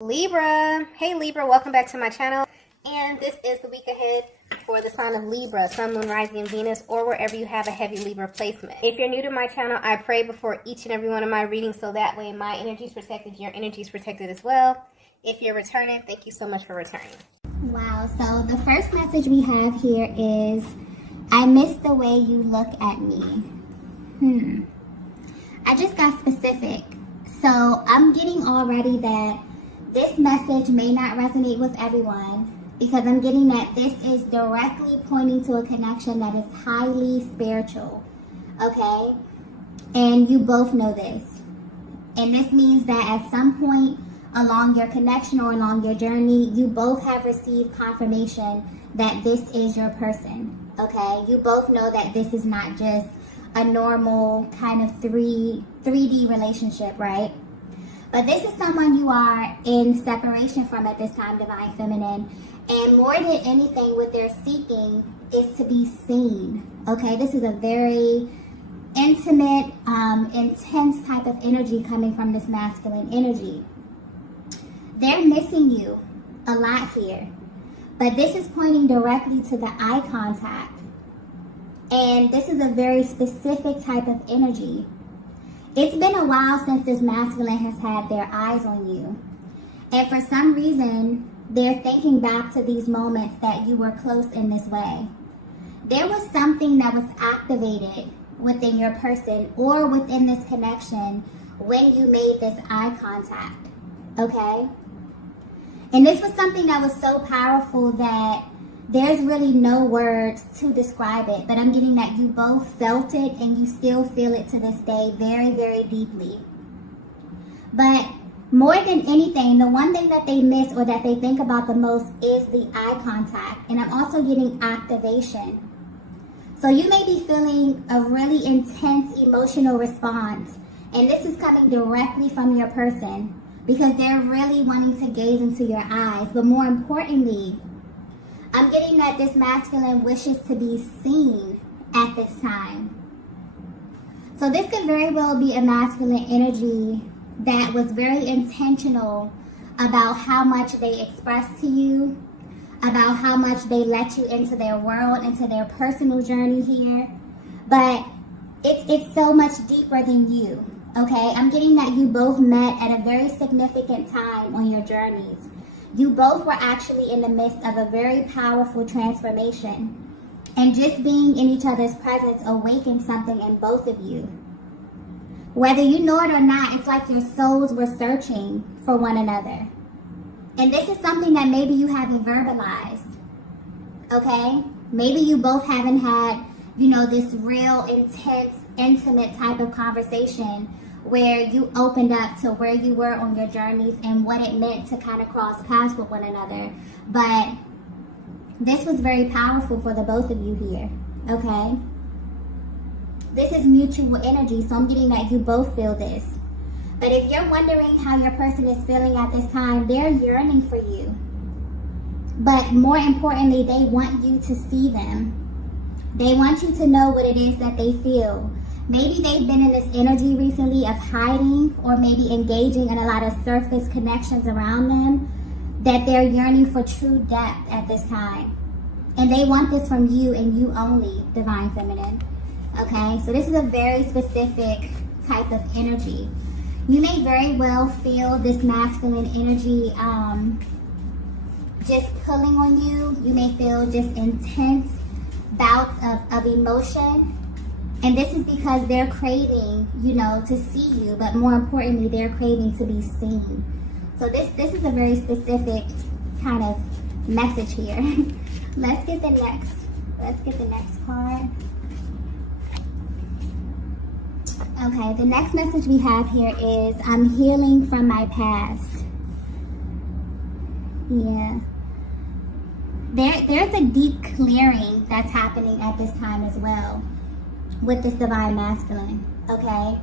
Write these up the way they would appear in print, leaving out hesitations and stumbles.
Libra. Hey Libra, welcome back to my channel. And this is the week ahead for the sign of Libra, Sun, Moon, Rising, and Venus, or wherever you have a heavy Libra placement. If you're new to my channel, I pray before each and every one of my readings so that way my energy is protected, your energy is protected as well. If you're returning, thank you so much for returning. Wow, so the first message we have here is, I miss the way you look at me. I just got specific. So I'm getting already that this message may not resonate with everyone because I'm getting that this is directly pointing to a connection that is highly spiritual, okay? And you both know this. And this means that at some point along your connection or along your journey, you both have received confirmation that this is your person, okay? You both know that this is not just a normal kind of 3D relationship, right? But this is someone you are in separation from at this time, Divine Feminine. And more than anything, what they're seeking is to be seen, okay? This is a very intimate, intense type of energy coming from this masculine energy. They're missing you a lot here. But this is pointing directly to the eye contact. And this is a very specific type of energy. It's been a while since this masculine has had their eyes on you. And for some reason, they're thinking back to these moments that you were close in this way. There was something that was activated within your person or within this connection when you made this eye contact, okay? And this was something that was so powerful that there's really no words to describe it, but I'm getting that you both felt it and you still feel it to this day very, very deeply. But more than anything, the one thing that they miss or that they think about the most is the eye contact. And I'm also getting activation. So you may be feeling a really intense emotional response. And this is coming directly from your person because they're really wanting to gaze into your eyes. But more importantly, I'm getting that this masculine wishes to be seen at this time. So this could very well be a masculine energy that was very intentional about how much they express to you, about how much they let you into their world, into their personal journey here. But it's so much deeper than you, okay? I'm getting that you both met at a very significant time on your journeys. You both were actually in the midst of a very powerful transformation. And just being in each other's presence awakened something in both of you. Whether you know it or not, it's like your souls were searching for one another. And this is something that maybe you haven't verbalized, okay? Maybe you both haven't had, this real intense, intimate type of conversation where you opened up to where you were on your journeys and what it meant to kind of cross paths with one another. But this was very powerful for the both of you here, okay? This is mutual energy, so I'm getting that you both feel this. But if you're wondering how your person is feeling at this time, they're yearning for you. But more importantly, they want you to see them. They want you to know what it is that they feel. Maybe they've been in this energy recently of hiding or maybe engaging in a lot of surface connections around them, that they're yearning for true depth at this time. And they want this from you and you only, Divine Feminine. Okay, so this is a very specific type of energy. You may very well feel this masculine energy just pulling on you. You may feel just intense bouts of emotion. And this is because they're craving, to see you, but more importantly, they're craving to be seen. So this is a very specific kind of message here. Let's get the next card. Okay, the next message we have here is, I'm healing from my past. Yeah. There's a deep clearing that's happening at this time as well with this divine masculine, okay?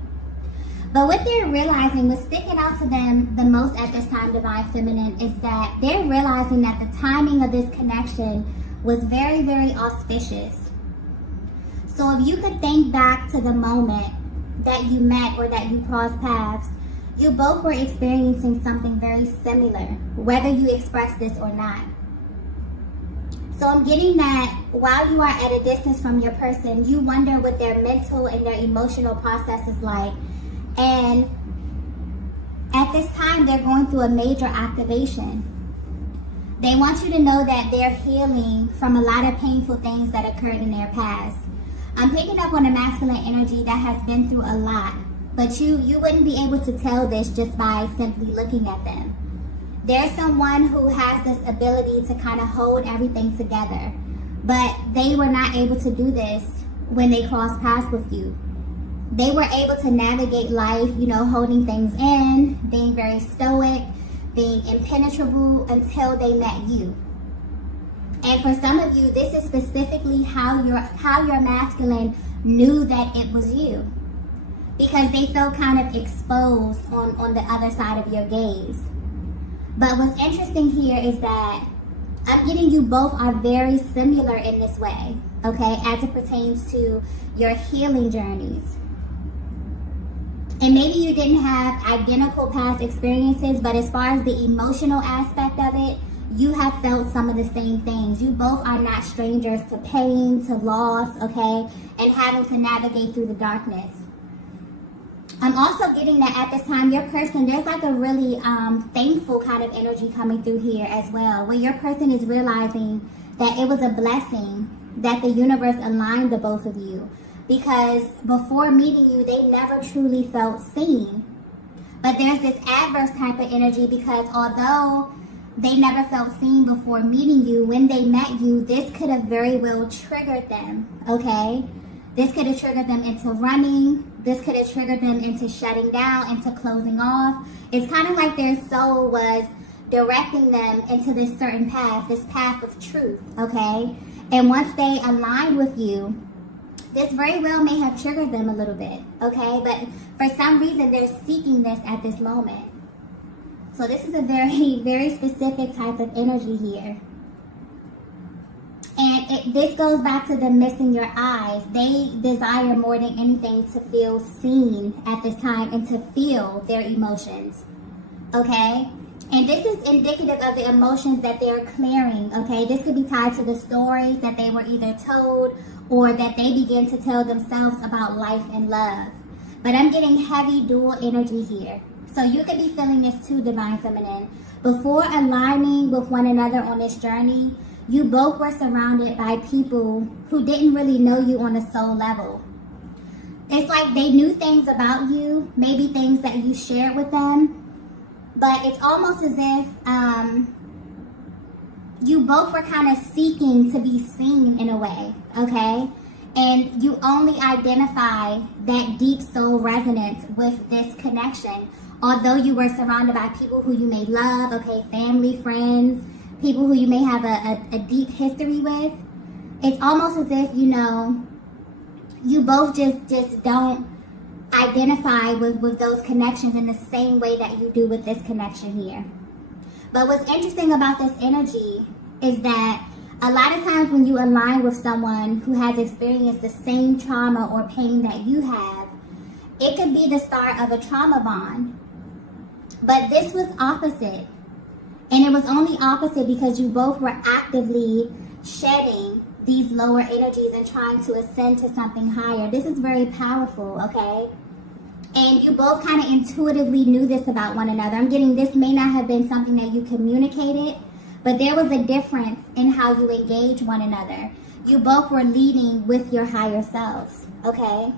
But what they're realizing, what's sticking out to them the most at this time, Divine Feminine, is that they're realizing that the timing of this connection was very, very auspicious. So if you could think back to the moment that you met or that you crossed paths, You both were experiencing something very similar, whether you express this or not. So I'm getting that while you are at a distance from your person, you wonder what their mental and their emotional process is like. And at this time, they're going through a major activation. They want you to know that they're healing from a lot of painful things that occurred in their past. I'm picking up on a masculine energy that has been through a lot, but you wouldn't be able to tell this just by simply looking at them. There's someone who has this ability to kind of hold everything together, but they were not able to do this when they crossed paths with you. They were able to navigate life, holding things in, being very stoic, being impenetrable until they met you. And for some of you, this is specifically how your masculine knew that it was you, because they felt kind of exposed on the other side of your gaze. But what's interesting here is that I'm getting you both are very similar in this way, okay, as it pertains to your healing journeys. And maybe you didn't have identical past experiences, but as far as the emotional aspect of it, you have felt some of the same things. You both are not strangers to pain, to loss, okay, and having to navigate through the darkness. I'm also getting that at this time, your person, there's like a really thankful kind of energy coming through here as well, where your person is realizing that it was a blessing that the universe aligned the both of you. Because before meeting you, they never truly felt seen. But there's this adverse type of energy, because although they never felt seen before meeting you, when they met you, this could have very well triggered them, okay? This could have triggered them into running. This could have triggered them into shutting down, into closing off. It's kind of like their soul was directing them into this certain path, this path of truth, okay? And once they aligned with you, this very well may have triggered them a little bit, okay? But for some reason, they're seeking this at this moment. So this is a very, very specific type of energy here. And this goes back to them missing your eyes. They desire more than anything to feel seen at this time and to feel their emotions, okay? And this is indicative of the emotions that they're clearing, okay? This could be tied to the stories that they were either told or that they begin to tell themselves about life and love. But I'm getting heavy dual energy here. So you could be feeling this too, Divine Feminine. Before aligning with one another on this journey, you both were surrounded by people who didn't really know you on a soul level. It's like they knew things about you, maybe things that you shared with them, but it's almost as if you both were kind of seeking to be seen in a way, okay? And you only identify that deep soul resonance with this connection, although you were surrounded by people who you may love, okay, family, friends, people who you may have a deep history with. It's almost as if, you both just don't identify with those connections in the same way that you do with this connection here. But what's interesting about this energy is that a lot of times when you align with someone who has experienced the same trauma or pain that you have, it could be the start of a trauma bond. But this was opposite. And it was only opposite because you both were actively shedding these lower energies and trying to ascend to something higher. This is very powerful, okay? And you both kind of intuitively knew this about one another. I'm getting this may not have been something that you communicated, but there was a difference in how you engage one another. You both were leading with your higher selves, okay?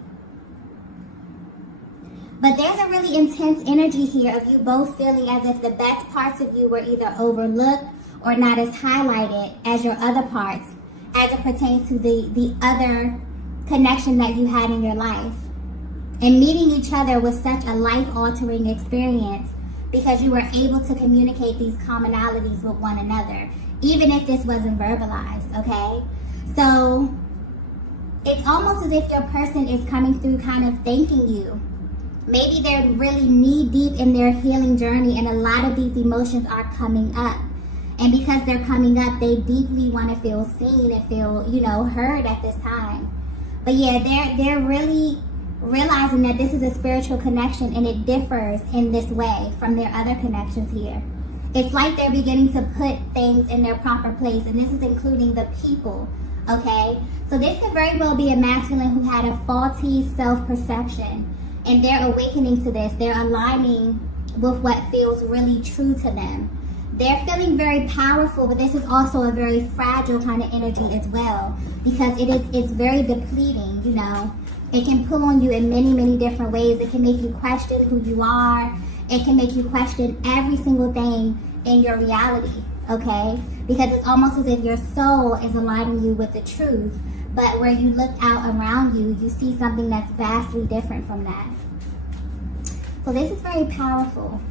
But there's a really intense energy here of you both feeling as if the best parts of you were either overlooked or not as highlighted as your other parts as it pertains to the other connection that you had in your life. And meeting each other was such a life-altering experience because you were able to communicate these commonalities with one another, even if this wasn't verbalized, okay? So it's almost as if your person is coming through kind of thanking you. Maybe they're really knee-deep in their healing journey and a lot of these emotions are coming up. And because they're coming up, they deeply want to feel seen and feel, heard at this time. But yeah, they're really realizing that this is a spiritual connection and it differs in this way from their other connections here. It's like they're beginning to put things in their proper place, and this is including the people, okay? So this could very well be a masculine who had a faulty self-perception, and they're awakening to this. They're aligning with what feels really true to them. They're feeling very powerful, but this is also a very fragile kind of energy as well, because it's very depleting, you know. It can pull on you in many, many different ways. It can make you question who you are. It can make you question every single thing in your reality, okay? Because it's almost as if your soul is aligning you with the truth, but where you look out around you, you see something that's vastly different from that. So this is very powerful.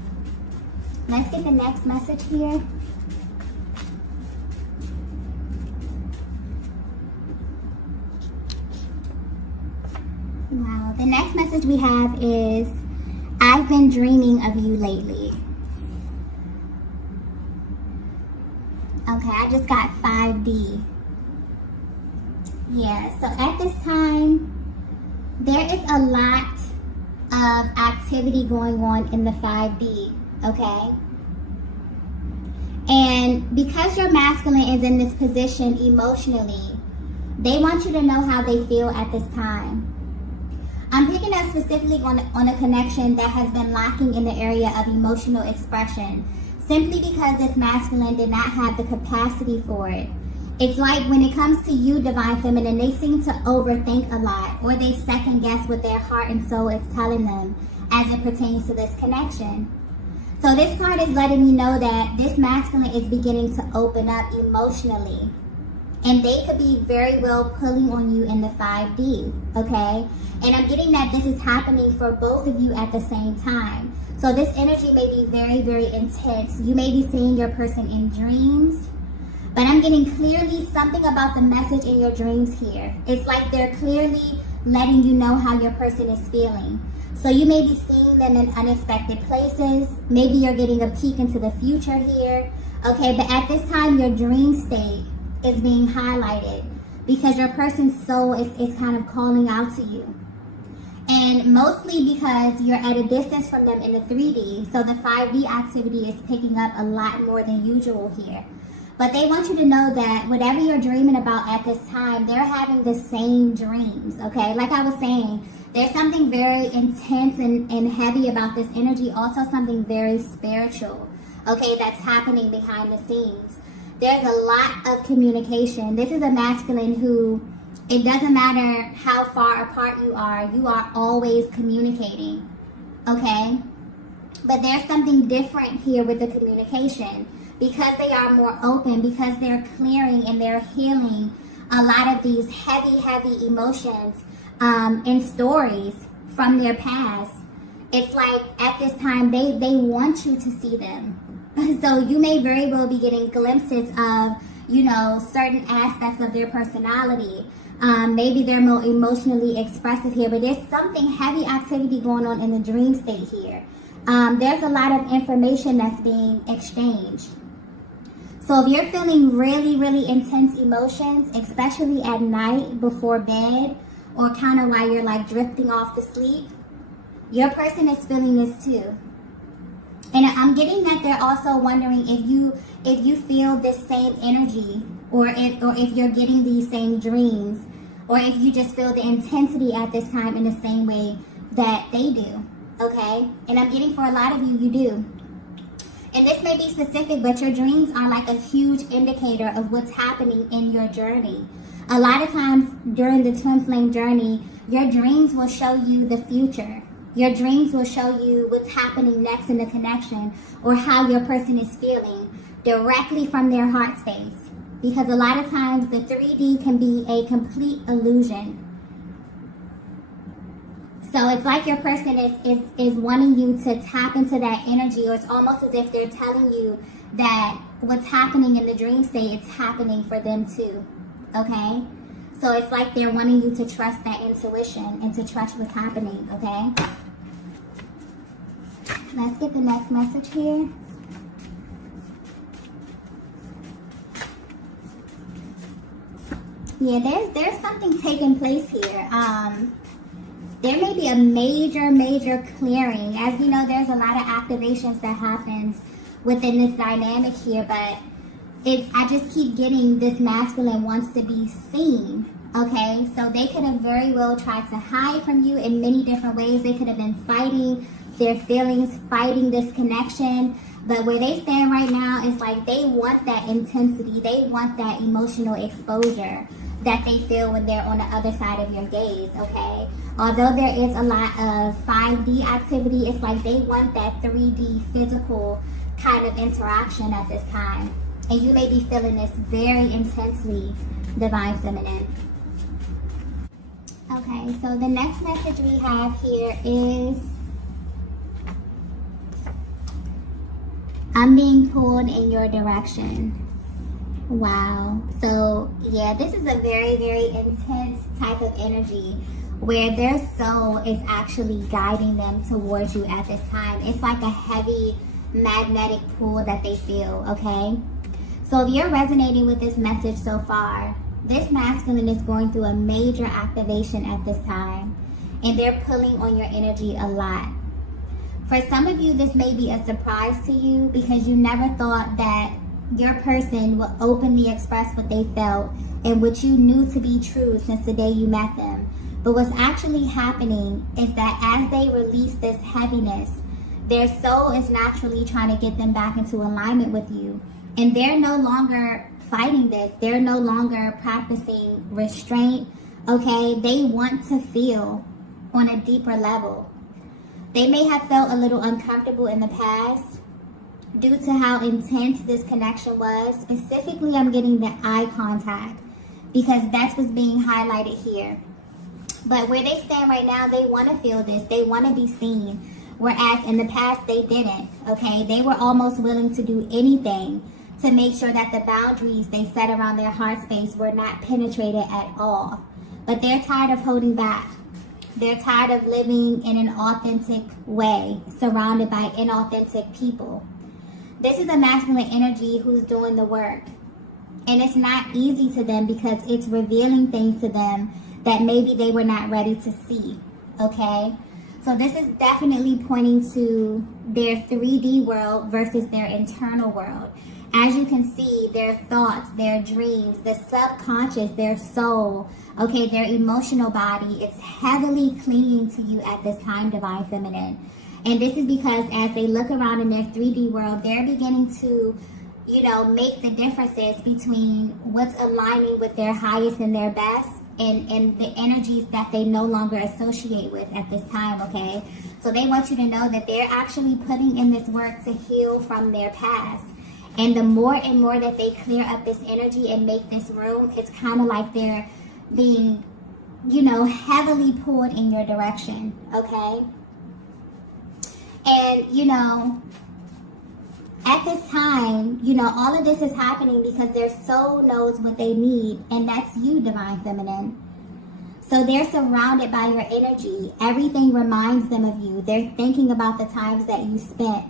Let's get the next message here. Wow, the next message we have is, I've been dreaming of you lately. Okay, I just got 5D. Yeah, so at this time, there is a lot of activity going on in the 5D, okay? And because your masculine is in this position emotionally, they want you to know how they feel at this time. I'm picking up specifically on a connection that has been lacking in the area of emotional expression, simply because this masculine did not have the capacity for it. It's like when it comes to you, Divine Feminine, they seem to overthink a lot, or they second guess what their heart and soul is telling them as it pertains to this connection. So this card is letting me know that this masculine is beginning to open up emotionally. And they could be very well pulling on you in the 5D, okay? And I'm getting that this is happening for both of you at the same time. So this energy may be very, very intense. You may be seeing your person in dreams, but I'm getting clearly something about the message in your dreams here. It's like they're clearly letting you know how your person is feeling. So you may be seeing them in unexpected places. Maybe you're getting a peek into the future here, okay? But at this time, your dream state is being highlighted because your person's soul is kind of calling out to you. And mostly because you're at a distance from them in the 3D, so the 5D activity is picking up a lot more than usual here. But they want you to know that whatever you're dreaming about at this time, they're having the same dreams, okay? Like I was saying, there's something very intense and heavy about this energy, also something very spiritual, okay, that's happening behind the scenes. There's a lot of communication. This is a masculine who, it doesn't matter how far apart you are always communicating, okay? But there's something different here with the communication because they are more open, because they're clearing and they're healing a lot of these heavy, heavy emotions and stories from their past. It's like at this time, they want you to see them. So you may very well be getting glimpses of, you know, certain aspects of their personality. Maybe they're more emotionally expressive here, but there's something heavy activity going on in the dream state here. There's a lot of information that's being exchanged. So if you're feeling really, really intense emotions, especially at night before bed, or kind of while you're like drifting off to sleep, your person is feeling this too. And I'm getting that they're also wondering if you feel this same energy, or if you're getting these same dreams, or if you just feel the intensity at this time in the same way that they do, okay? And I'm getting for a lot of you, you do. And this may be specific, but your dreams are like a huge indicator of what's happening in your journey. A lot of times during the twin flame journey, your dreams will show you the future. Your dreams will show you what's happening next in the connection, or how your person is feeling directly from their heart space. Because a lot of times the 3D can be a complete illusion. So it's like your person is wanting you to tap into that energy, or it's almost as if they're telling you that what's happening in the dream state, it's happening for them too, okay? So it's like they're wanting you to trust that intuition and to trust what's happening, okay? Let's get the next message here. Yeah, there's something taking place here. there may be a major clearing. As you know, there's a lot of activations that happens within this dynamic here, but I just keep getting this masculine wants to be seen. Okay, so they could have very well tried to hide from you in many different ways. They could have been fighting their feelings, fighting this connection. But where they stand right now is like they want that intensity. They want that emotional exposure that they feel when they're on the other side of your gaze, okay? Although there is a lot of 5D activity, it's like they want that 3D physical kind of interaction at this time. And you may be feeling this very intensely, Divine Feminine. Okay, so the next message we have here is, I'm being pulled in your direction. Wow. So, yeah, this is a very intense type of energy where their soul is actually guiding them towards you at this time. It's like a heavy magnetic pull that they feel, okay? So if you're resonating with this message so far, this masculine is going through a major activation at this time, and they're pulling on your energy a lot. For some of you, this may be a surprise to you because you never thought that your person would openly express what they felt and what you knew to be true since the day you met them. But what's actually happening is that as they release this heaviness, their soul is naturally trying to get them back into alignment with you. And they're no longer fighting this. They're no longer practicing restraint, okay? They want to feel on a deeper level. They may have felt a little uncomfortable in the past due to how intense this connection was. Specifically, I'm getting the eye contact because that's what's being highlighted here. But where they stand right now, they want to feel this. They want to be seen. Whereas in the past, they didn't, okay? They were almost willing to do anything to make sure that the boundaries they set around their heart space were not penetrated at all. But they're tired of holding back. They're tired of living in an authentic way, surrounded by inauthentic people. This is a masculine energy who's doing the work. And it's not easy to them because it's revealing things to them that maybe they were not ready to see, okay? So this is definitely pointing to their 3D world versus their internal world. As you can see, their thoughts, their dreams, the subconscious, their soul, okay, their emotional body, it's heavily clinging to you at this time, Divine Feminine. And this is because as they look around in their 3D world, they're beginning to, you know, make the differences between what's aligning with their highest and their best and the energies that they no longer associate with at this time, okay? So they want you to know that they're actually putting in this work to heal from their past. And the more and more that they clear up this energy and make this room, it's kind of like they're being, you know, heavily pulled in your direction, okay? And, you know, at this time, you know, all of this is happening because their soul knows what they need, and that's you, Divine Feminine. So they're surrounded by your energy. Everything reminds them of you. They're thinking about the times that you spent.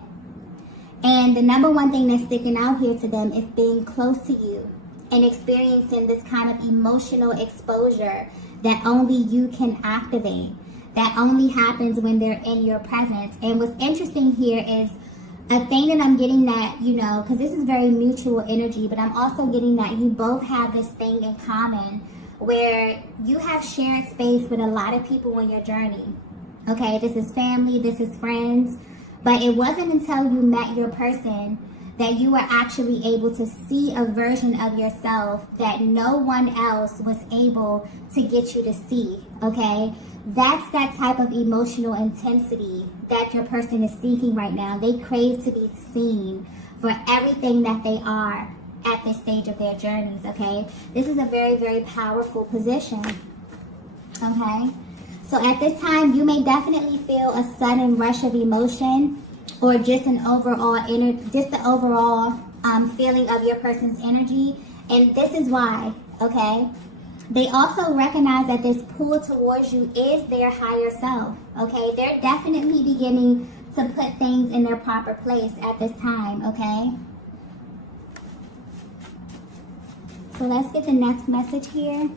And the number one thing that's sticking out here to them is being close to you and experiencing this kind of emotional exposure that only you can activate, that only happens when they're in your presence. And what's interesting here is a thing that I'm getting that, you know, because this is very mutual energy, but I'm also getting that you both have this thing in common where you have shared space with a lot of people on your journey. Okay, this is family, this is friends. But it wasn't until you met your person that you were actually able to see a version of yourself that no one else was able to get you to see, okay? That's that type of emotional intensity that your person is seeking right now. They crave to be seen for everything that they are at this stage of their journeys, okay? This is a very powerful position, okay? So at this time, you may definitely feel a sudden rush of emotion or just an overall feeling of your person's energy. And this is why, okay? They also recognize that this pull towards you is their higher self, okay? They're definitely beginning to put things in their proper place at this time, okay? So let's get the next message here.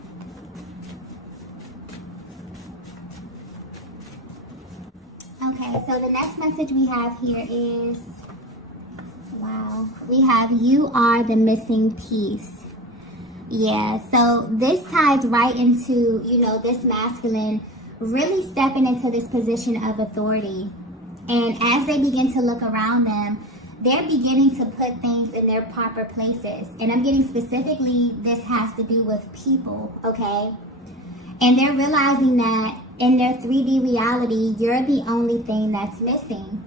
Okay, so the next message we have here is, wow, we have you are the missing piece. Yeah, so this ties right into, you know, this masculine really stepping into this position of authority. And as they begin to look around them, they're beginning to put things in their proper places. And I'm getting specifically, this has to do with people, okay? And they're realizing that in their 3D reality, you're the only thing that's missing.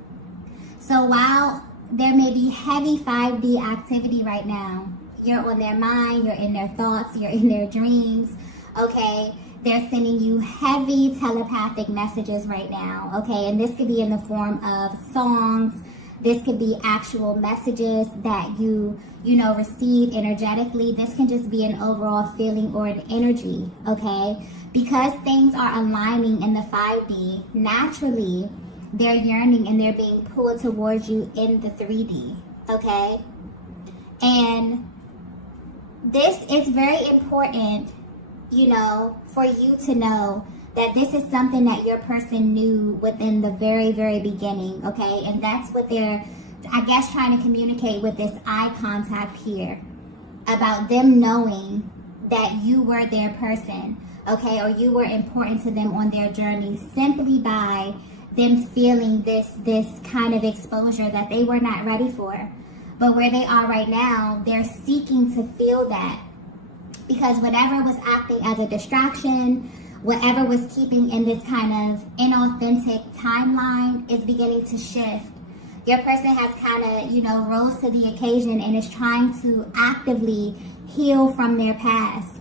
So while there may be heavy 5D activity right now, you're on their mind, you're in their thoughts, you're in their dreams, okay? They're sending you heavy telepathic messages right now, okay? And this could be in the form of songs. This could be actual messages that you know, receive energetically. This can just be an overall feeling or an energy, okay? Because things are aligning in the 5D, naturally, they're yearning and they're being pulled towards you in the 3D, okay? And this is very important, you know, for you to know that this is something that your person knew within the very, very beginning, okay? And that's what they're, I guess, trying to communicate with this eye contact here, about them knowing that you were their person, okay? Or you were important to them on their journey simply by them feeling this kind of exposure that they were not ready for. But where they are right now, they're seeking to feel that, because whatever was acting as a distraction, whatever was keeping in this kind of inauthentic timeline is beginning to shift. Your person has kind of, you know, rose to the occasion and is trying to actively heal from their past,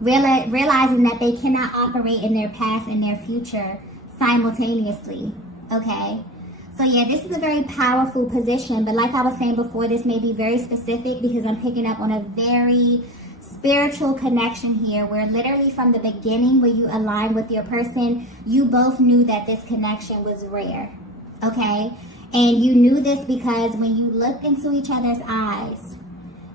realizing that they cannot operate in their past and their future simultaneously, okay? So yeah, this is a very powerful position, but like I was saying before, this may be very specific because I'm picking up on a very spiritual connection here, where literally from the beginning, when you align with your person, you both knew that this connection was rare, okay? And you knew this because when you looked into each other's eyes,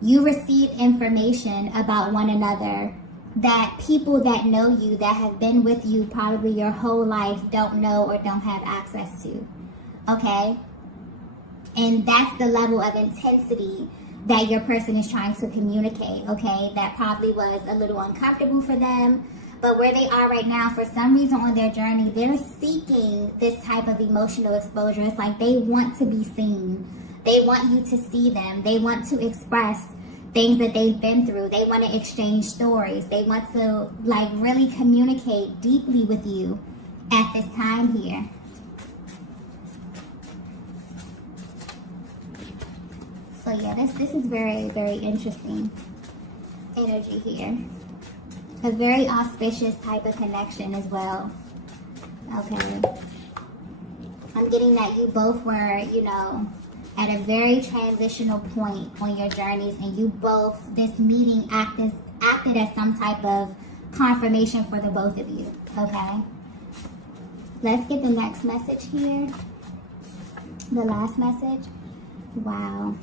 you received information about one another that people that know you, that have been with you probably your whole life, don't know or don't have access to, okay? And that's the level of intensity that your person is trying to communicate, okay? That probably was a little uncomfortable for them, but where they are right now, for some reason on their journey, they're seeking this type of emotional exposure. It's like they want to be seen. They want you to see them. They want to express things that they've been through. They want to exchange stories. They want to, like, really communicate deeply with you at this time here. So yeah, this is very, very interesting energy here. A very auspicious type of connection as well. Okay. I'm getting that you both were, you know, at a very transitional point on your journeys, and you both, this meeting acted as some type of confirmation for the both of you. Okay. Let's get the next message here. The last message. Wow.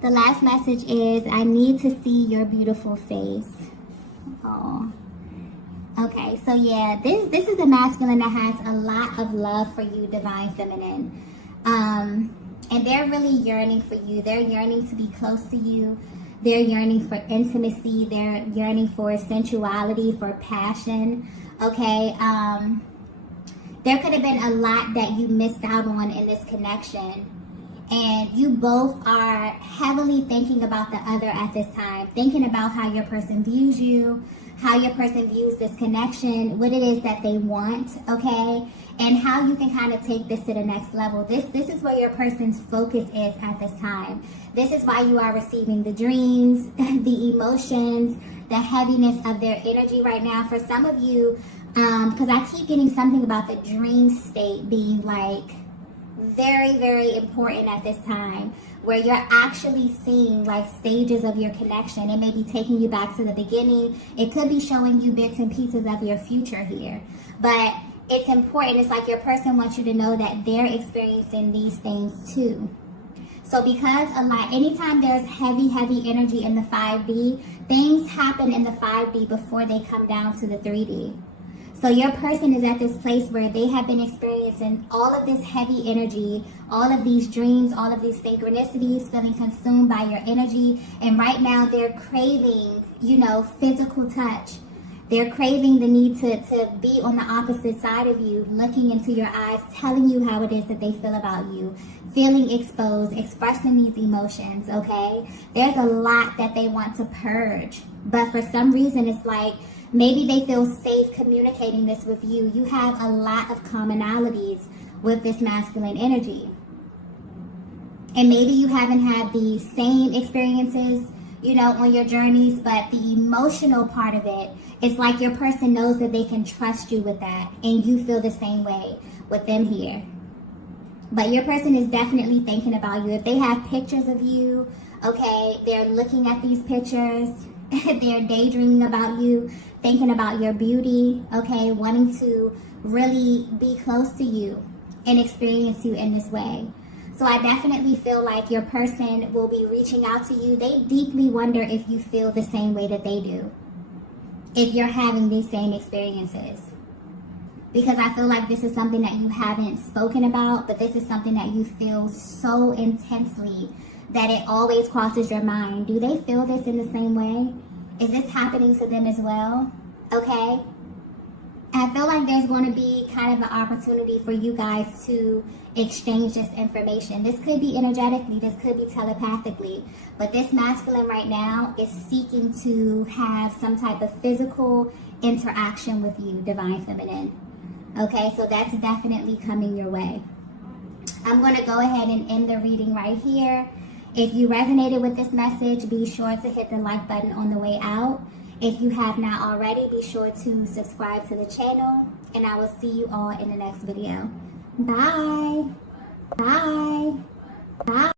The last message is, I need to see your beautiful face. Oh. Okay, so yeah, this is a masculine that has a lot of love for you, divine feminine. And they're really yearning for you. They're yearning to be close to you. They're yearning for intimacy. They're yearning for sensuality, for passion. Okay, there could have been a lot that you missed out on in this connection. And you both are heavily thinking about the other at this time, thinking about how your person views you, how your person views this connection, what it is that they want, okay? And how you can kind of take this to the next level. This is where your person's focus is at this time. This is why you are receiving the dreams, the emotions, the heaviness of their energy right now. For some of you, because I keep getting something about the dream state being like very, very important at this time, where you're actually seeing like stages of your connection. It may be taking you back to the beginning. It could be showing you bits and pieces of your future here. But it's important. It's like your person wants you to know that they're experiencing these things too. So because a lot, anytime there's heavy energy in the 5D, things happen in the 5D before they come down to the 3D. So your person is at this place where they have been experiencing all of this heavy energy, all of these dreams, all of these synchronicities, feeling consumed by your energy. And right now they're craving, you know, physical touch. They're craving the need to be on the opposite side of you, looking into your eyes, telling you how it is that they feel about you, feeling exposed, expressing these emotions, okay? There's a lot that they want to purge. But for some reason, it's like maybe they feel safe communicating this with you. You have a lot of commonalities with this masculine energy. And maybe you haven't had the same experiences, you know, on your journeys, but the emotional part of it, it's like your person knows that they can trust you with that, and you feel the same way with them here. But your person is definitely thinking about you. If they have pictures of you, okay, they're looking at these pictures, they're daydreaming about you, thinking about your beauty, okay, wanting to really be close to you and experience you in this way. So I definitely feel like your person will be reaching out to you. They deeply wonder if you feel the same way that they do, if you're having these same experiences. Because I feel like this is something that you haven't spoken about, but this is something that you feel so intensely that it always crosses your mind. Do they feel this in the same way? Is this happening to them as well? Okay. I feel like there's going to be kind of an opportunity for you guys to exchange this information. This could be energetically, this could be telepathically, but this masculine right now is seeking to have some type of physical interaction with you, divine feminine. Okay, so that's definitely coming your way. I'm going to go ahead and end the reading right here. If you resonated with this message, be sure to hit the like button on the way out. If you have not already, be sure to subscribe to the channel, and I will see you all in the next video. Bye. Bye. Bye.